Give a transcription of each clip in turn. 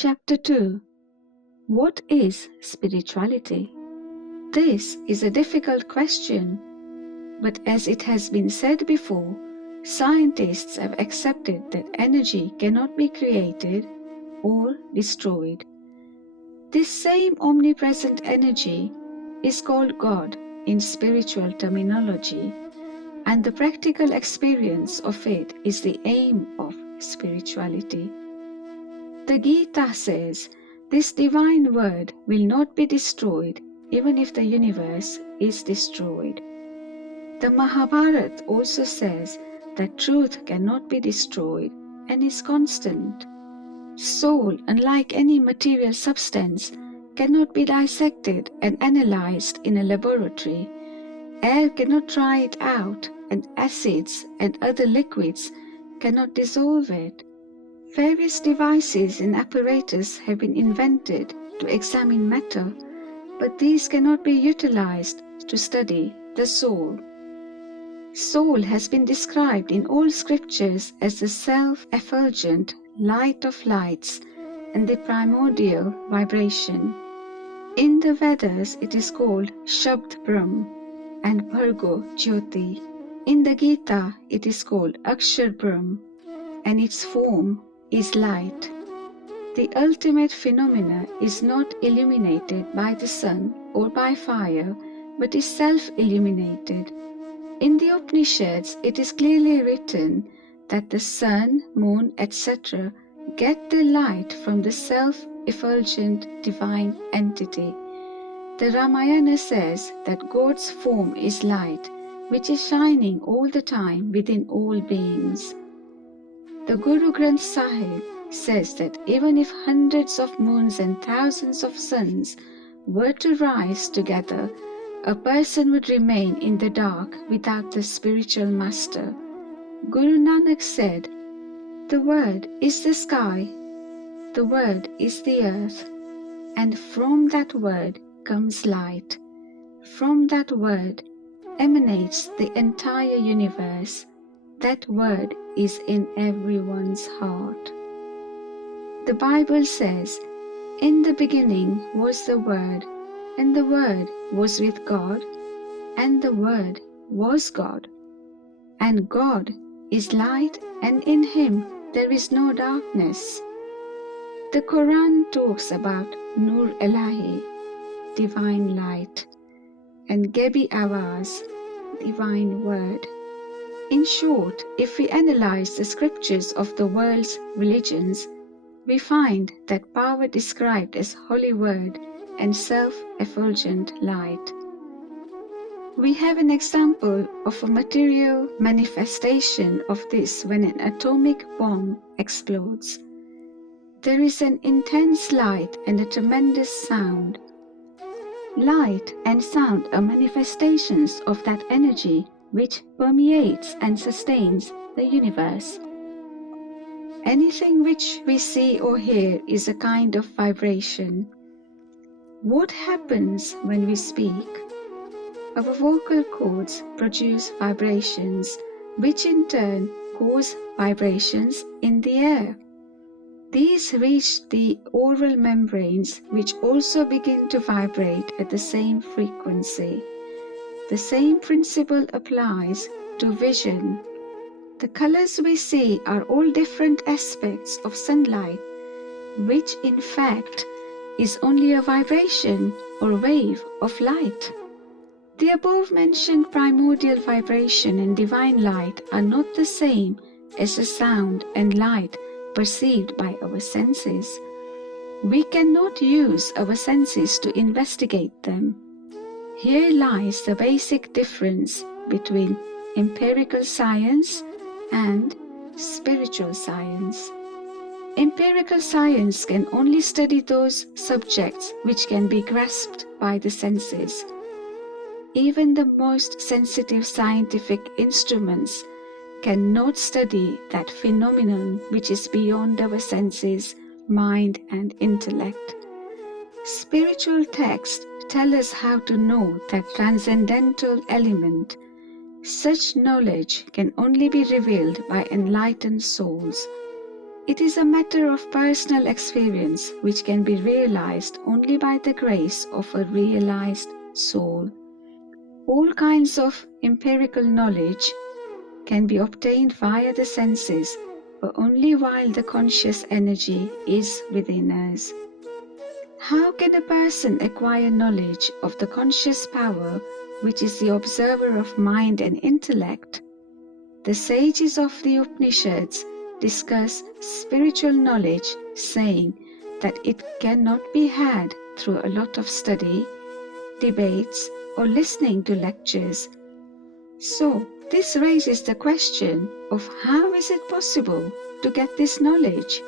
Chapter 2. What is spirituality? This is a difficult question, but as it has been said before, scientists have accepted that energy cannot be created or destroyed. This same omnipresent energy is called God in spiritual terminology, and the practical experience of it is the aim of spirituality. The Gita says, this divine word will not be destroyed even if the universe is destroyed. The Mahabharata also says that truth cannot be destroyed and is constant. Soul, unlike any material substance, cannot be dissected and analyzed in a laboratory. Air cannot dry it out, and acids and other liquids cannot dissolve it. Various devices and apparatus have been invented to examine matter, but these cannot be utilized to study the soul. Soul has been described in all scriptures as the self-effulgent light of lights and the primordial vibration. In the Vedas it is called Shabd Brahm and Bhargo Jyoti. In the Gita it is called Akshar Brahm, and its form is light. The ultimate phenomena is not illuminated by the sun or by fire, but is self-illuminated. In the Upanishads, it is clearly written that the sun, moon, etc. get their light from the self-effulgent divine entity. The Ramayana says that God's form is light, which is shining all the time within all beings. The Guru Granth Sahib says that even if hundreds of moons and thousands of suns were to rise together, a person would remain in the dark without the spiritual master. Guru Nanak said, "The word is the sky, the word is the earth, and from that word comes light. From that word emanates the entire universe. That word is in everyone's heart." The Bible says, "In the beginning was the Word, and the Word was with God, and the Word was God. And God is light, and in Him there is no darkness." The Quran talks about Nur Elahi, divine light, and Gebi Awaz, divine word. In short, if we analyze the scriptures of the world's religions, we find that power described as holy word and self-effulgent light. We have an example of a material manifestation of this when an atomic bomb explodes. There is an intense light and a tremendous sound. Light and sound are manifestations of that energy which permeates and sustains the universe. Anything which we see or hear is a kind of vibration. What happens when we speak? Our vocal cords produce vibrations, which in turn cause vibrations in the air. These reach the oral membranes, which also begin to vibrate at the same frequency. The same principle applies to vision. The colors we see are all different aspects of sunlight, which in fact is only a vibration or wave of light. The above-mentioned primordial vibration and divine light are not the same as the sound and light perceived by our senses. We cannot use our senses to investigate them. Here lies the basic difference between empirical science and spiritual science. Empirical science can only study those subjects which can be grasped by the senses. Even the most sensitive scientific instruments cannot study that phenomenon which is beyond our senses, mind, and intellect. Spiritual texts tell us how to know that transcendental element. Such knowledge can only be revealed by enlightened souls. It is a matter of personal experience which can be realized only by the grace of a realized soul. All kinds of empirical knowledge can be obtained via the senses, but only while the conscious energy is within us. How can a person acquire knowledge of the conscious power which is the observer of mind and intellect? The sages of the Upanishads discuss spiritual knowledge, saying that it cannot be had through a lot of study, debates, or listening to lectures. So, this raises the question of how is it possible to get this knowledge?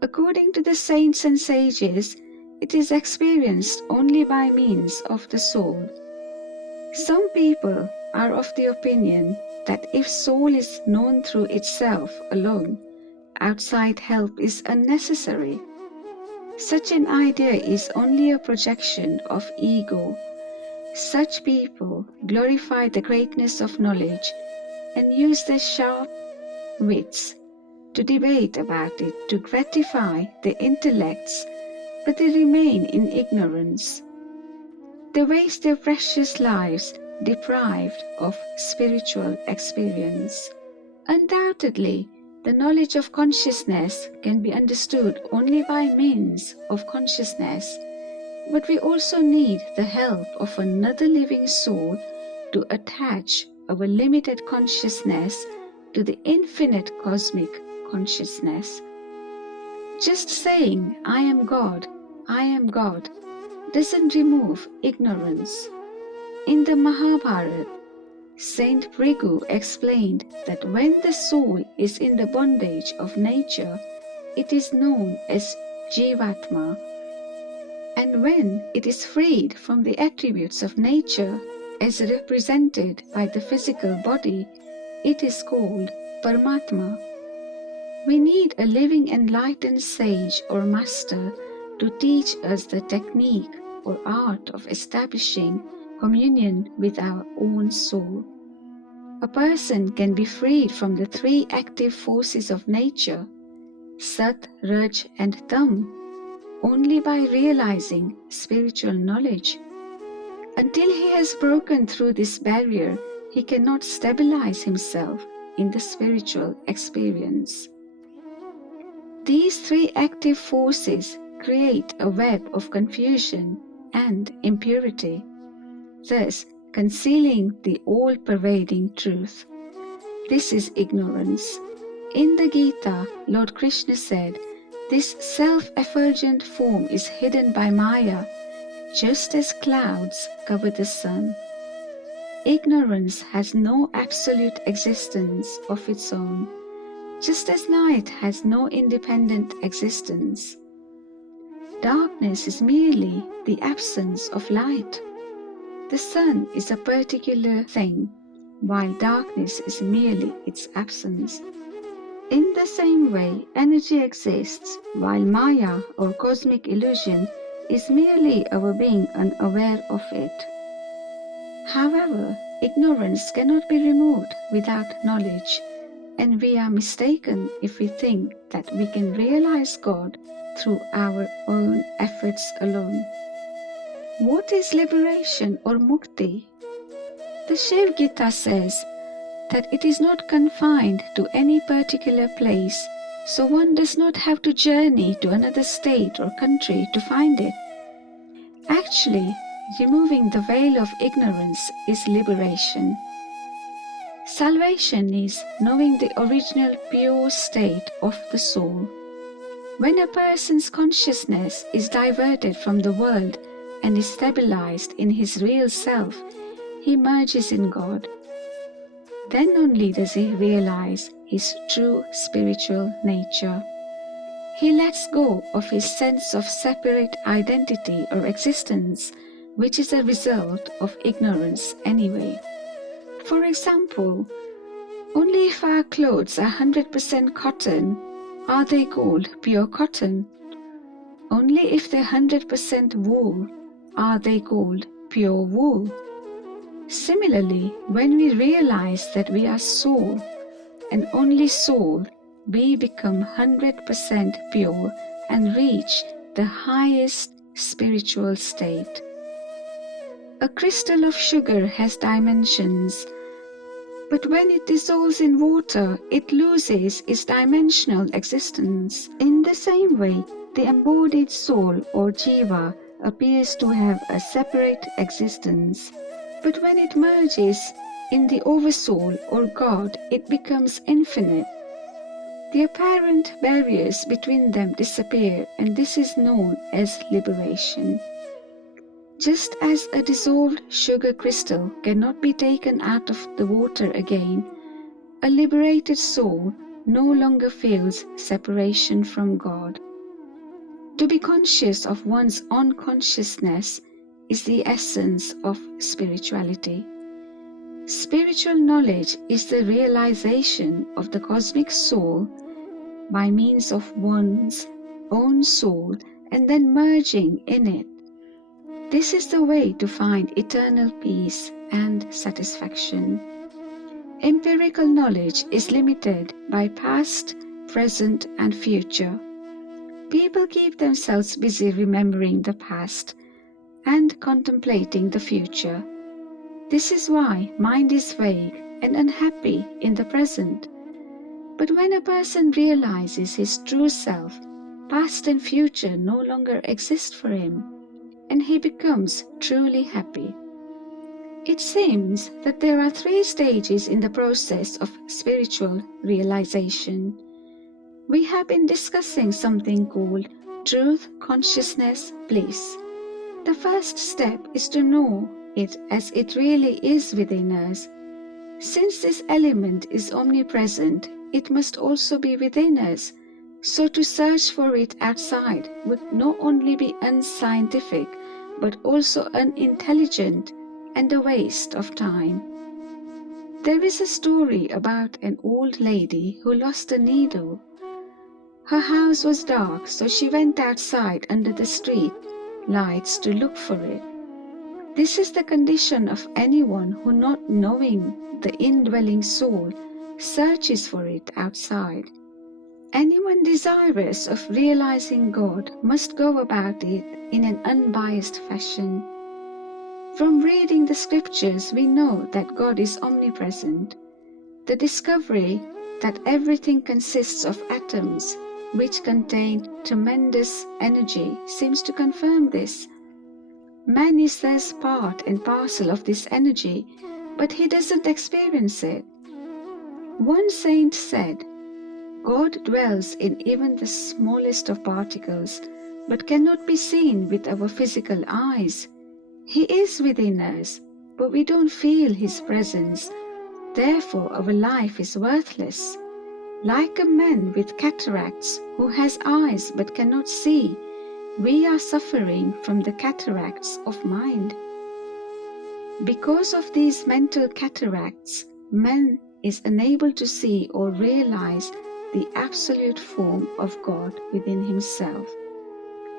According to the saints and sages, it is experienced only by means of the soul. Some people are of the opinion that if soul is known through itself alone, outside help is unnecessary. Such an idea is only a projection of ego. Such people glorify the greatness of knowledge and use their sharp wits to debate about it to gratify their intellects, but they remain in ignorance. They waste their precious lives deprived of spiritual experience. Undoubtedly, the knowledge of consciousness can be understood only by means of consciousness, but we also need the help of another living soul to attach our limited consciousness to the infinite cosmic consciousness. Just saying, I am God, doesn't remove ignorance. In the Mahabharata, Saint Brigu explained that when the soul is in the bondage of nature, it is known as Jivatma, and when it is freed from the attributes of nature, as represented by the physical body, it is called Paramatma. We need a living enlightened sage or master to teach us the technique or art of establishing communion with our own soul. A person can be freed from the three active forces of nature, Sat, Raj, and Tam, only by realizing spiritual knowledge. Until he has broken through this barrier, he cannot stabilize himself in the spiritual experience. These three active forces create a web of confusion and impurity, thus concealing the all-pervading truth. This is ignorance. In the Gita, Lord Krishna said, "This self-effulgent form is hidden by Maya, just as clouds cover the sun." Ignorance has no absolute existence of its own, just as night has no independent existence. Darkness is merely the absence of light. The sun is a particular thing, while darkness is merely its absence. In the same way, energy exists, while Maya or cosmic illusion is merely our being unaware of it. However, ignorance cannot be removed without knowledge, and we are mistaken if we think that we can realize God through our own efforts alone. What is liberation or mukti? The Shiv Gita says that it is not confined to any particular place, so one does not have to journey to another state or country to find it. Actually, removing the veil of ignorance is liberation. Salvation is knowing the original pure state of the soul. When a person's consciousness is diverted from the world and is stabilized in his real self, he merges in God. Then only does he realize his true spiritual nature. He lets go of his sense of separate identity or existence, which is a result of ignorance anyway. For example, only if our clothes are 100% cotton are they called pure cotton. Only if they're 100% wool are they called pure wool. Similarly, when we realize that we are soul and only soul, we become 100% pure and reach the highest spiritual state. A crystal of sugar has dimensions, but when it dissolves in water, it loses its dimensional existence. In the same way, the embodied soul or jiva appears to have a separate existence, but when it merges in the Oversoul or God, it becomes infinite. The apparent barriers between them disappear, and this is known as liberation. Just as a dissolved sugar crystal cannot be taken out of the water again, a liberated soul no longer feels separation from God. To be conscious of one's unconsciousness is the essence of spirituality. Spiritual knowledge is the realization of the cosmic soul by means of one's own soul and then merging in it. This is the way to find eternal peace and satisfaction. Empirical knowledge is limited by past, present, and future. People keep themselves busy remembering the past and contemplating the future. This is why mind is vague and unhappy in the present. But when a person realizes his true self, past and future no longer exist for him, and he becomes truly happy. It seems that there are 3 stages in the process of spiritual realization. We have been discussing something called truth, consciousness, bliss. The first step is to know it as it really is within us. Since this element is omnipresent, it must also be within us. So to search for it outside would not only be unscientific, but also unintelligent and a waste of time. There is a story about an old lady who lost a needle. Her house was dark, so she went outside under the street lights to look for it. This is the condition of anyone who, not knowing the indwelling soul, searches for it outside. Anyone desirous of realizing God must go about it in an unbiased fashion. From reading the scriptures, we know that God is omnipresent. The discovery that everything consists of atoms, which contain tremendous energy, seems to confirm this. Man is thus part and parcel of this energy, but he doesn't experience it. One saint said, God dwells in even the smallest of particles, but cannot be seen with our physical eyes. He is within us, but we don't feel his presence. Therefore, our life is worthless. Like a man with cataracts who has eyes but cannot see, we are suffering from the cataracts of mind. Because of these mental cataracts, man is unable to see or realize the absolute form of God within himself.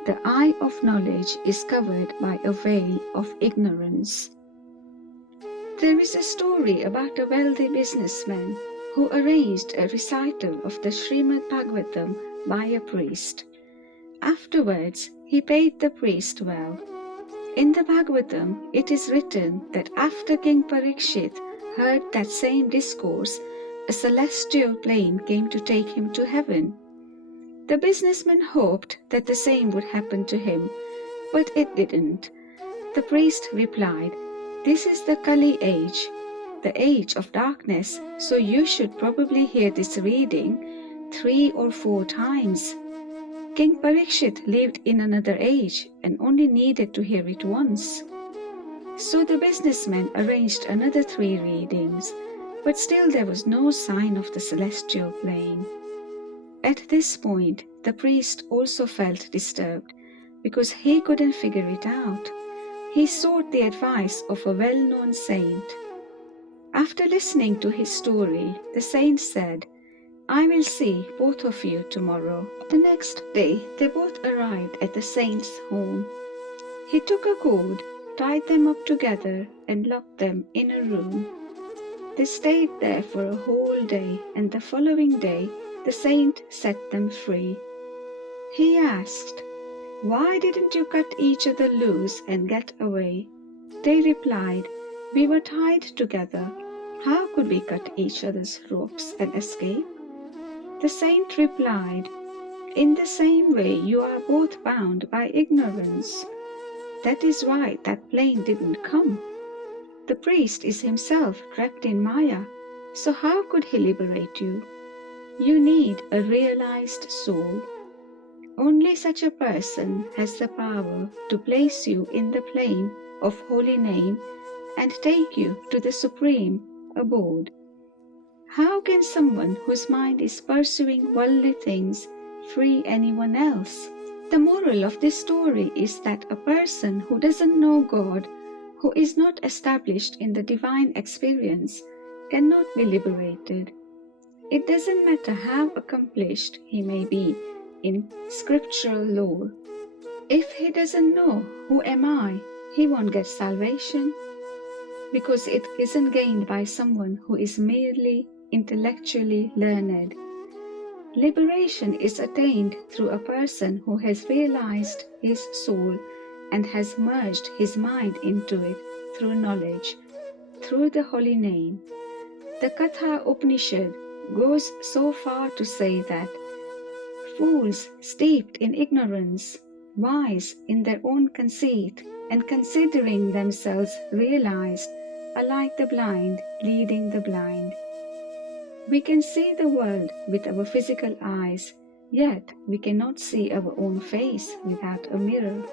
The eye of knowledge is covered by a veil of ignorance. There is a story about a wealthy businessman who arranged a recital of the Srimad Bhagavatam by a priest. Afterwards, he paid the priest well. In the Bhagavatam, it is written that after King Parikshit heard that same discourse, a celestial plane came to take him to heaven. The businessman hoped that the same would happen to him, but it didn't. The priest replied, "This is the Kali age, the age of darkness, so you should probably hear this reading 3 or 4 times. King Parikshit lived in another age and only needed to hear it once." So the businessman arranged another 3 readings, but still there was no sign of the celestial plane. At this point, the priest also felt disturbed because he couldn't figure it out. He sought the advice of a well-known saint. After listening to his story, the saint said, "I will see both of you tomorrow." The next day, they both arrived at the saint's home. He took a cord, tied them up together, and locked them in a room. They stayed there for a whole day, and the following day, the saint set them free. He asked, "Why didn't you cut each other loose and get away?" They replied, "We were tied together. How could we cut each other's ropes and escape?" The saint replied, "In the same way you are both bound by ignorance. That is why that plane didn't come. The priest is himself trapped in Maya, so how could he liberate you? You need a realized soul. Only such a person has the power to place you in the plane of holy name and take you to the supreme abode. How can someone whose mind is pursuing worldly things free anyone else?" The moral of this story is that a person who doesn't know God, who is not established in the divine experience, cannot be liberated. It doesn't matter how accomplished he may be in scriptural lore. If he doesn't know who am I, he won't get salvation, because it isn't gained by someone who is merely intellectually learned. Liberation is attained through a person who has realized his soul and has merged his mind into it through knowledge, through the holy name. The Katha Upanishad goes so far to say that fools steeped in ignorance, wise in their own conceit, and considering themselves realized, are like the blind leading the blind. We can see the world with our physical eyes, yet we cannot see our own face without a mirror.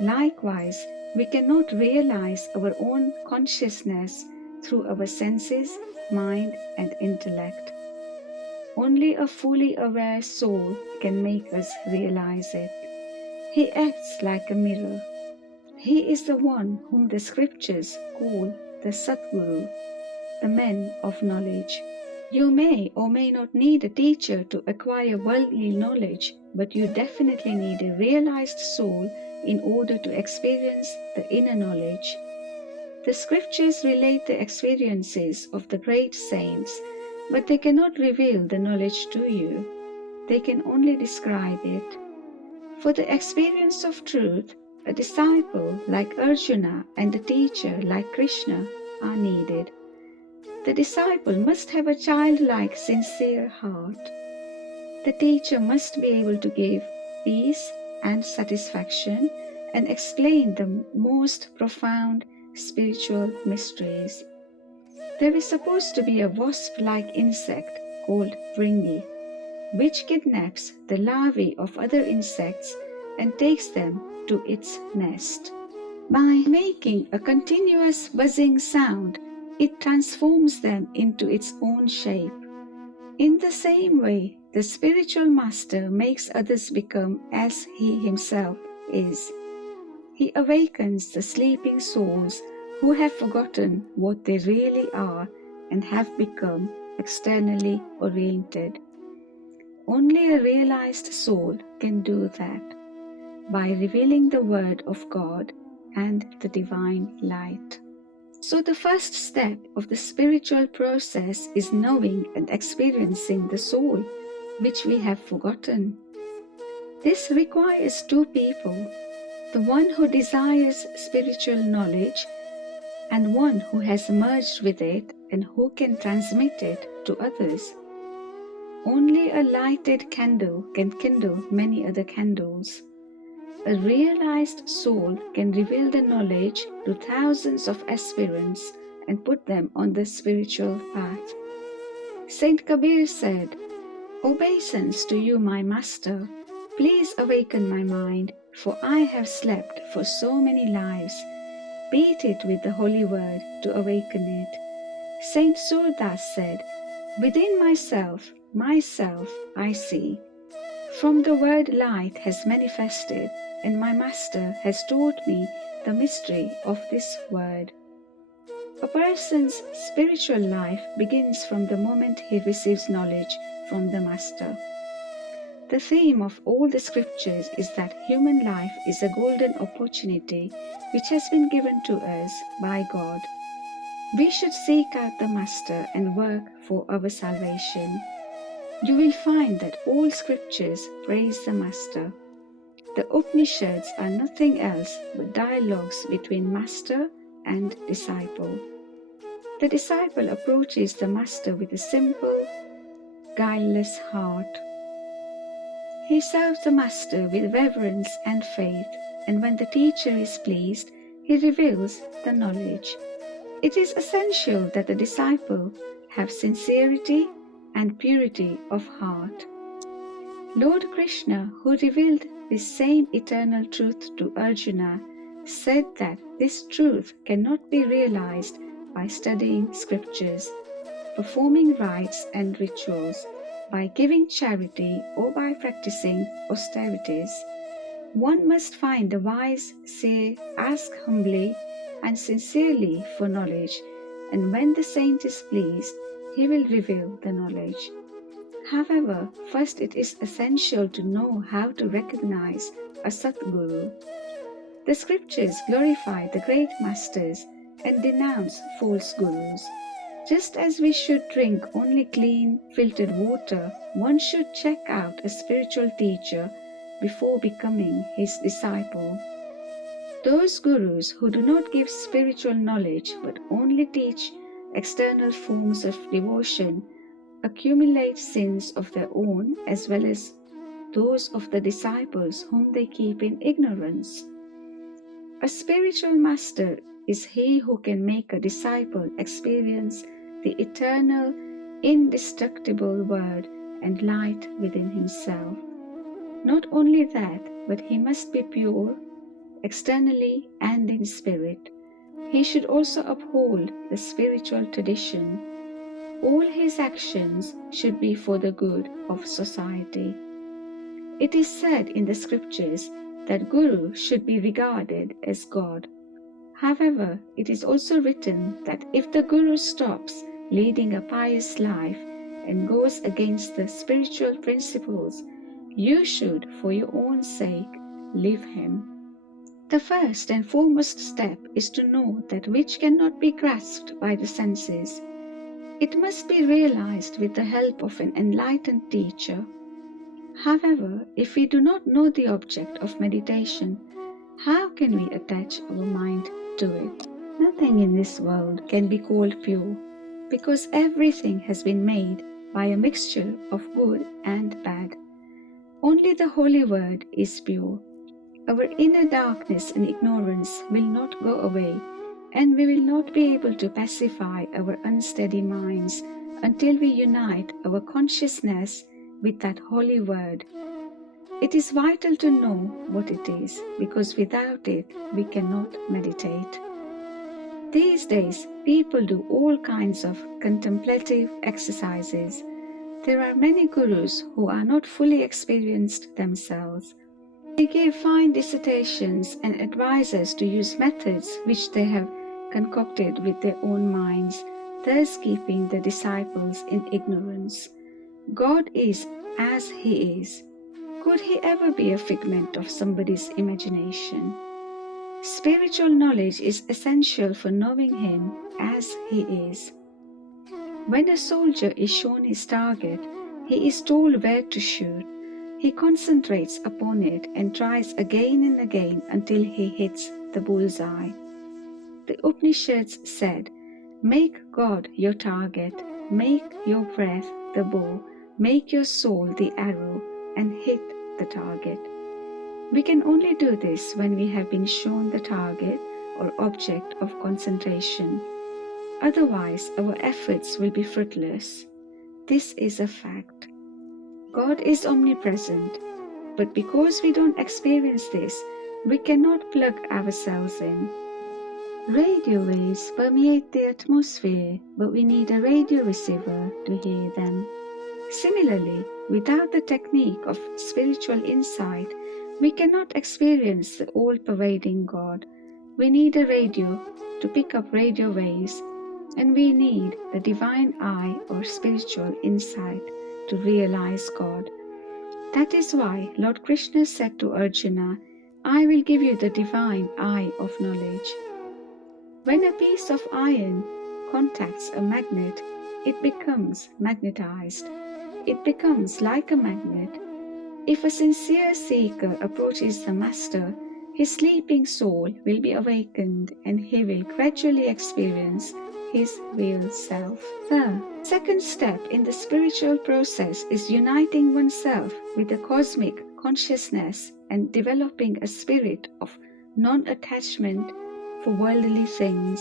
Likewise, we cannot realize our own consciousness through our senses, mind, and intellect. Only a fully aware soul can make us realize it. He acts like a mirror. He is the one whom the scriptures call the Satguru, the man of knowledge. You may or may not need a teacher to acquire worldly knowledge, but you definitely need a realized soul in order to experience the inner knowledge. The scriptures relate the experiences of the great saints, but they cannot reveal the knowledge to you. They can only describe it. For the experience of truth, a disciple like Arjuna and a teacher like Krishna are needed. The disciple must have a childlike, sincere heart. The teacher must be able to give peace and satisfaction and explain the most profound spiritual mysteries. There is supposed to be a wasp-like insect called Vringi, which kidnaps the larvae of other insects and takes them to its nest. By making a continuous buzzing sound, it transforms them into its own shape. In the same way, the spiritual master makes others become as he himself is. He awakens the sleeping souls who have forgotten what they really are and have become externally oriented. Only a realized soul can do that, by revealing the word of God and the divine light. So the first step of the spiritual process is knowing and experiencing the soul, which we have forgotten. This requires two people, the one who desires spiritual knowledge and one who has merged with it and who can transmit it to others. Only a lighted candle can kindle many other candles. A realized soul can reveal the knowledge to thousands of aspirants and put them on the spiritual path. Saint Kabir said, "Obeisance to you, my master. Please awaken my mind, for I have slept for so many lives. Beat it with the holy word to awaken it." Saint Surdas said, "Within myself I see. From the word light has manifested, and my master has taught me the mystery of this word." A person's spiritual life begins from the moment he receives knowledge from the master. The theme of all the scriptures is that human life is a golden opportunity which has been given to us by God. We should seek out the master and work for our salvation. You will find that all scriptures praise the Master. The Upanishads are nothing else but dialogues between Master and disciple. The disciple approaches the Master with a simple, guileless heart. He serves the Master with reverence and faith, and when the teacher is pleased, he reveals the knowledge. It is essential that the disciple have sincerity and purity of heart. Lord Krishna, who revealed this same eternal truth to Arjuna, said that this truth cannot be realized by studying scriptures, performing rites and rituals, by giving charity or by practicing austerities. One must find the wise say, ask humbly and sincerely for knowledge, and when the saint is pleased, he will reveal the knowledge. However, first it is essential to know how to recognize a Satguru. The scriptures glorify the great masters and denounce false gurus. Just as we should drink only clean, filtered water, one should check out a spiritual teacher before becoming his disciple. Those gurus who do not give spiritual knowledge but only teach external forms of devotion accumulate sins of their own as well as those of the disciples whom they keep in ignorance. A spiritual master is he who can make a disciple experience the eternal, indestructible word and light within himself. Not only that, but he must be pure, externally and in spirit. He should also uphold the spiritual tradition. All his actions should be for the good of society. It is said in the scriptures that Guru should be regarded as God. However, it is also written that if the Guru stops leading a pious life and goes against the spiritual principles, you should, for your own sake, leave him. The first and foremost step is to know that which cannot be grasped by the senses. It must be realized with the help of an enlightened teacher. However, if we do not know the object of meditation, how can we attach our mind to it? Nothing in this world can be called pure, because everything has been made by a mixture of good and bad. Only the Holy Word is pure. Our inner darkness and ignorance will not go away, and we will not be able to pacify our unsteady minds until we unite our consciousness with that Holy Word. It is vital to know what it is, because without it we cannot meditate. These days, people do all kinds of contemplative exercises. There are many gurus who are not fully experienced themselves. They give fine dissertations and advise us to use methods which they have concocted with their own minds, thus keeping the disciples in ignorance. God is as He is. Could He ever be a figment of somebody's imagination? Spiritual knowledge is essential for knowing Him as He is. When a soldier is shown his target, he is told where to shoot. He concentrates upon it and tries again and again until he hits the bullseye. The Upanishads said, "Make God your target, make your breath the bow, make your soul the arrow, and hit the target." We can only do this when we have been shown the target or object of concentration. Otherwise, our efforts will be fruitless. This is a fact. God is omnipresent, but because we don't experience this, we cannot plug ourselves in. Radio waves permeate the atmosphere, but we need a radio receiver to hear them. Similarly, without the technique of spiritual insight, we cannot experience the all-pervading God. We need a radio to pick up radio waves, and we need the divine eye or spiritual insight to realize God. That is why Lord Krishna said to Arjuna, "I will give you the divine eye of knowledge." When a piece of iron contacts a magnet, it becomes magnetized. It becomes like a magnet. If a sincere seeker approaches the Master, his sleeping soul will be awakened and he will gradually experience his real self. The second step in the spiritual process is uniting oneself with the cosmic consciousness and developing a spirit of non-attachment for worldly things.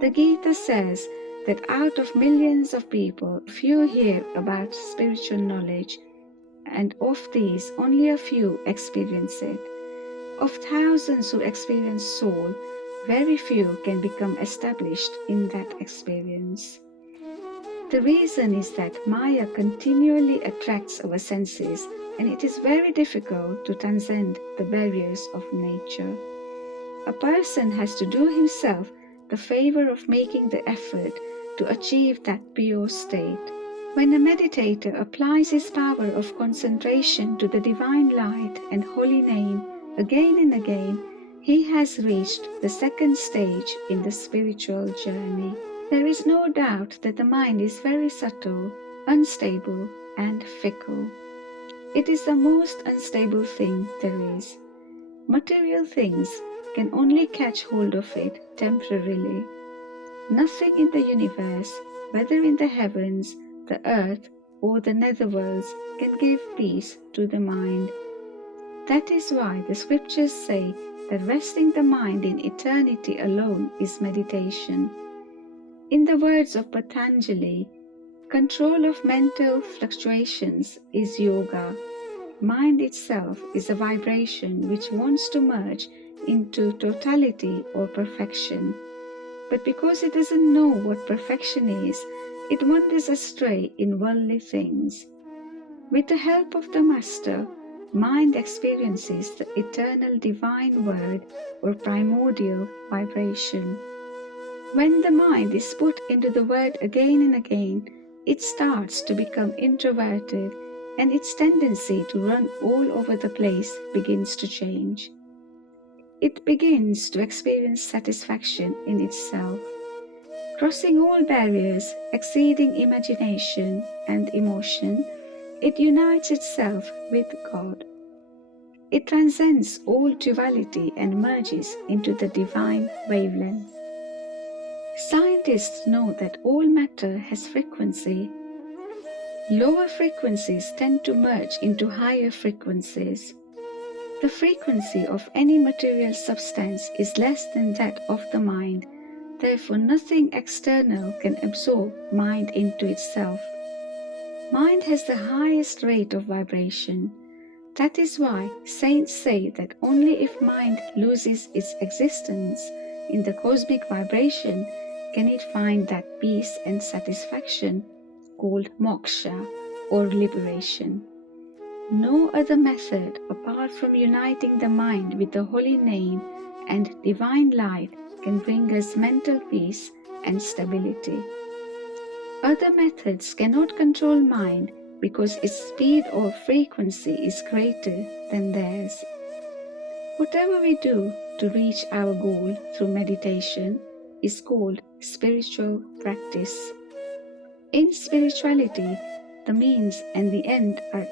The Gita says that out of millions of people, few hear about spiritual knowledge, and of these, only a few experience it. Of thousands who experience soul, very few can become established in that experience. The reason is that Maya continually attracts our senses, and it is very difficult to transcend the barriers of nature. A person has to do himself the favor of making the effort to achieve that pure state. When a meditator applies his power of concentration to the divine light and holy name again and again, he has reached the second stage in the spiritual journey. There is no doubt that the mind is very subtle, unstable, and fickle. It is the most unstable thing there is. Material things can only catch hold of it temporarily. Nothing in the universe, whether in the heavens, the earth, or the netherworlds, can give peace to the mind. That is why the scriptures say that resting the mind in eternity alone is meditation. In the words of Patanjali, control of mental fluctuations is yoga. Mind itself is a vibration which wants to merge into totality or perfection. But because it doesn't know what perfection is, it wanders astray in worldly things. With the help of the Master, mind experiences the eternal divine word or primordial vibration. When the mind is put into the word again and again, it starts to become introverted, and its tendency to run all over the place begins to change. It begins to experience satisfaction in itself. Crossing all barriers, exceeding imagination and emotion, it unites itself with God. It transcends all duality and merges into the divine wavelength. Scientists know that all matter has frequency. Lower frequencies tend to merge into higher frequencies. The frequency of any material substance is less than that of the mind. Therefore, nothing external can absorb mind into itself. Mind has the highest rate of vibration. That is why saints say that only if mind loses its existence in the cosmic vibration can it find that peace and satisfaction called moksha or liberation. No other method apart from uniting the mind with the holy name and divine light can bring us mental peace and stability. Other methods cannot control mind because its speed or frequency is greater than theirs. Whatever we do to reach our goal through meditation is called spiritual practice. In spirituality, the means and the end are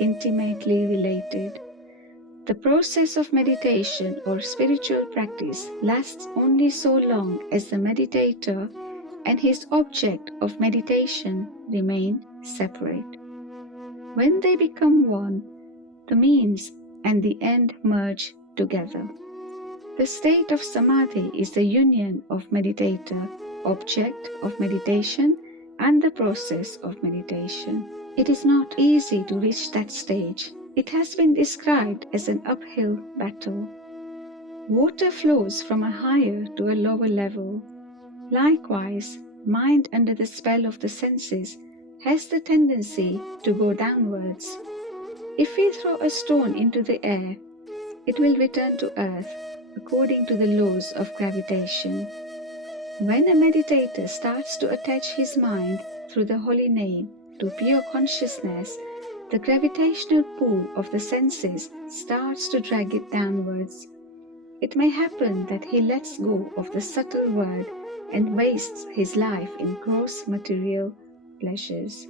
intimately related. The process of meditation or spiritual practice lasts only so long as the meditator and his object of meditation remain separate. When they become one, the means and the end merge together. The state of samadhi is the union of meditator, object of meditation, and the process of meditation. It is not easy to reach that stage. It has been described as an uphill battle. Water flows from a higher to a lower level. Likewise, mind under the spell of the senses has the tendency to go downwards. If we throw a stone into the air, it will return to earth according to the laws of gravitation. When a meditator starts to attach his mind through the holy name to pure consciousness, the gravitational pull of the senses starts to drag it downwards. It may happen that he lets go of the subtle world and wastes his life in gross material pleasures.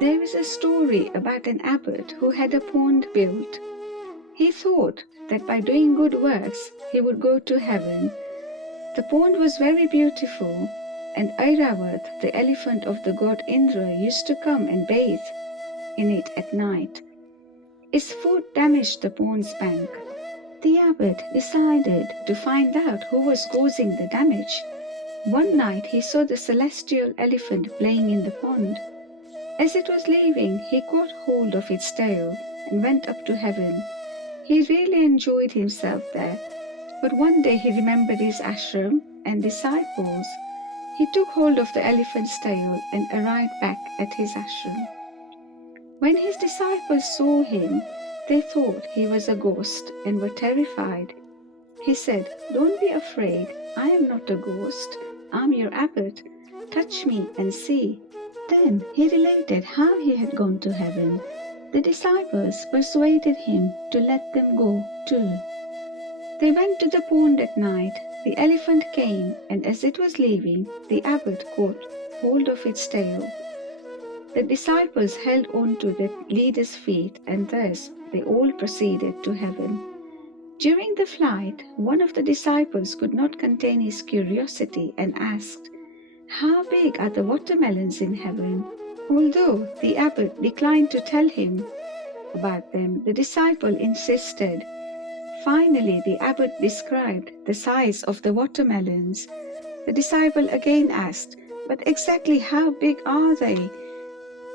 There is a story about an abbot who had a pond built. He thought that by doing good works he would go to heaven. The pond was very beautiful, and Airavat, the elephant of the god Indra, used to come and bathe in it at night. Its foot damaged the pond's bank. The abbot decided to find out who was causing the damage. One night he saw the celestial elephant playing in the pond. As it was leaving, he caught hold of its tail and went up to heaven. He really enjoyed himself there, but one day he remembered his ashram and disciples. He took hold of the elephant's tail and arrived back at his ashram. When his disciples saw him, they thought he was a ghost and were terrified. He said, "Don't be afraid, I am not a ghost. I'm your abbot. Touch me and see." Then he related how he had gone to heaven. The disciples persuaded him to let them go too. They went to the pond at night. The elephant came, and as it was leaving, the abbot caught hold of its tail. The disciples held on to the leader's feet, and thus they all proceeded to heaven. During the flight, one of the disciples could not contain his curiosity and asked, "How big are the watermelons in heaven?" Although the abbot declined to tell him about them, the disciple insisted. Finally, the abbot described the size of the watermelons. The disciple again asked, "But exactly how big are they?"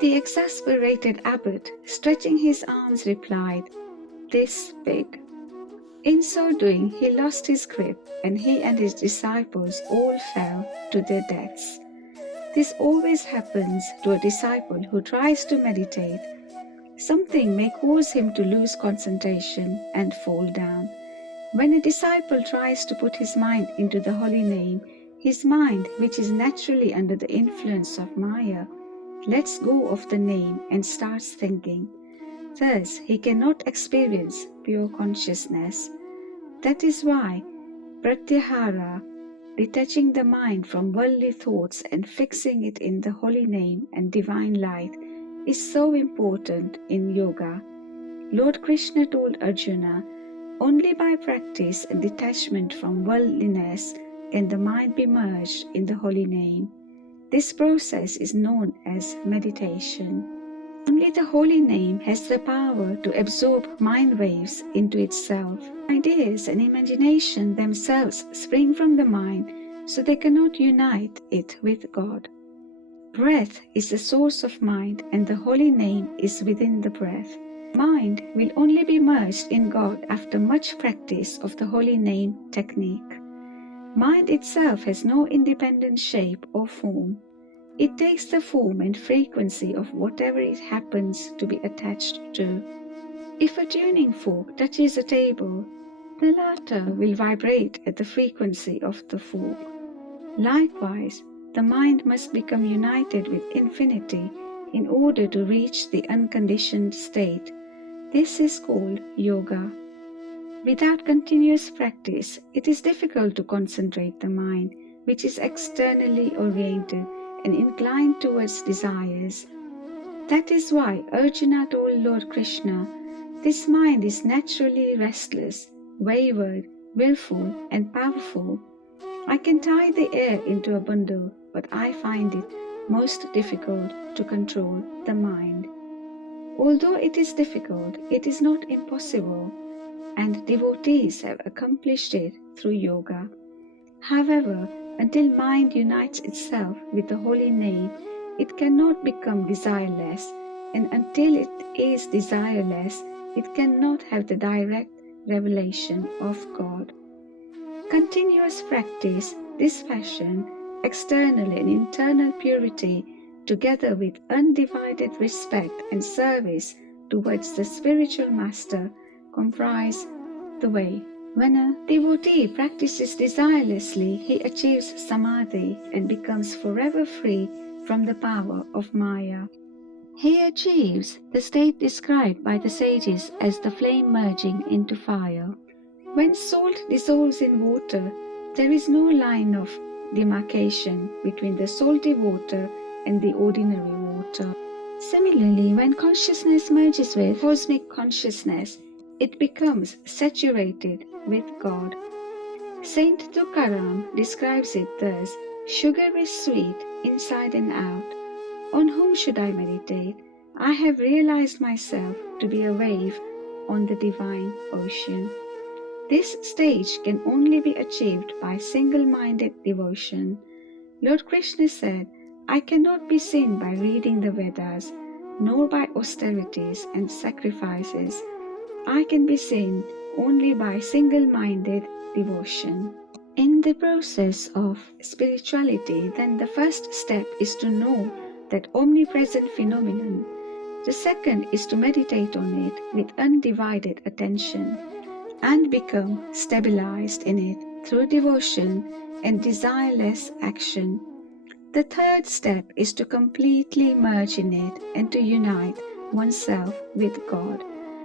The exasperated abbot, stretching his arms, replied, "This big." In so doing, he lost his grip, and he and his disciples all fell to their deaths. This always happens to a disciple who tries to meditate. Something may cause him to lose concentration and fall down. When a disciple tries to put his mind into the holy name, his mind, which is naturally under the influence of Maya, lets go of the name and starts thinking. Thus, he cannot experience pure consciousness. That is why pratyahara, detaching the mind from worldly thoughts and fixing it in the holy name and divine light, is so important in yoga. Lord Krishna told Arjuna, "Only by practice and detachment from worldliness can the mind be merged in the holy name." This process is known as meditation. Only the holy name has the power to absorb mind waves into itself. Ideas and imagination themselves spring from the mind, so they cannot unite it with God. Breath is the source of mind, and the holy name is within the breath. Mind will only be merged in God after much practice of the holy name technique. Mind itself has no independent shape or form. It takes the form and frequency of whatever it happens to be attached to. If a tuning fork touches a table, the latter will vibrate at the frequency of the fork. Likewise, the mind must become united with infinity in order to reach the unconditioned state. This is called yoga. Without continuous practice, it is difficult to concentrate the mind, which is externally oriented and inclined towards desires. That is why Arjuna told Lord Krishna, "This mind is naturally restless, wayward, willful, and powerful. I can tie the air into a bundle, but I find it most difficult to control the mind." Although it is difficult, it is not impossible, and devotees have accomplished it through yoga. However, until mind unites itself with the holy name, it cannot become desireless, and until it is desireless, it cannot have the direct revelation of God. Continuous practice, dispassion, external and internal purity, together with undivided respect and service towards the spiritual master, comprise the way. When a devotee practices desirelessly, he achieves samadhi and becomes forever free from the power of Maya. He achieves the state described by the sages as the flame merging into fire. When salt dissolves in water, there is no line of demarcation between the salty water and the ordinary water. Similarly, when consciousness merges with cosmic consciousness, it becomes saturated with God. Saint Tukaram describes it thus: sugar is sweet inside and out. On whom should I meditate? I have realized myself to be a wave on the divine ocean. This stage can only be achieved by single-minded devotion. Lord Krishna said, I cannot be seen by reading the Vedas, nor by austerities and sacrifices. I can be seen only by single-minded devotion. In the process of spirituality, then the first step is to know that omnipresent phenomenon. The second is to meditate on it with undivided attention and become stabilized in it through devotion and desireless action. The third step is to completely merge in it and to unite oneself with God.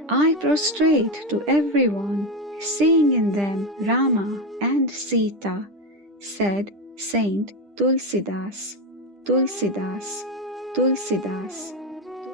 I prostrate to everyone, seeing in them Rama and Sita, said Saint Tulsidas. Tulsidas, Tulsidas.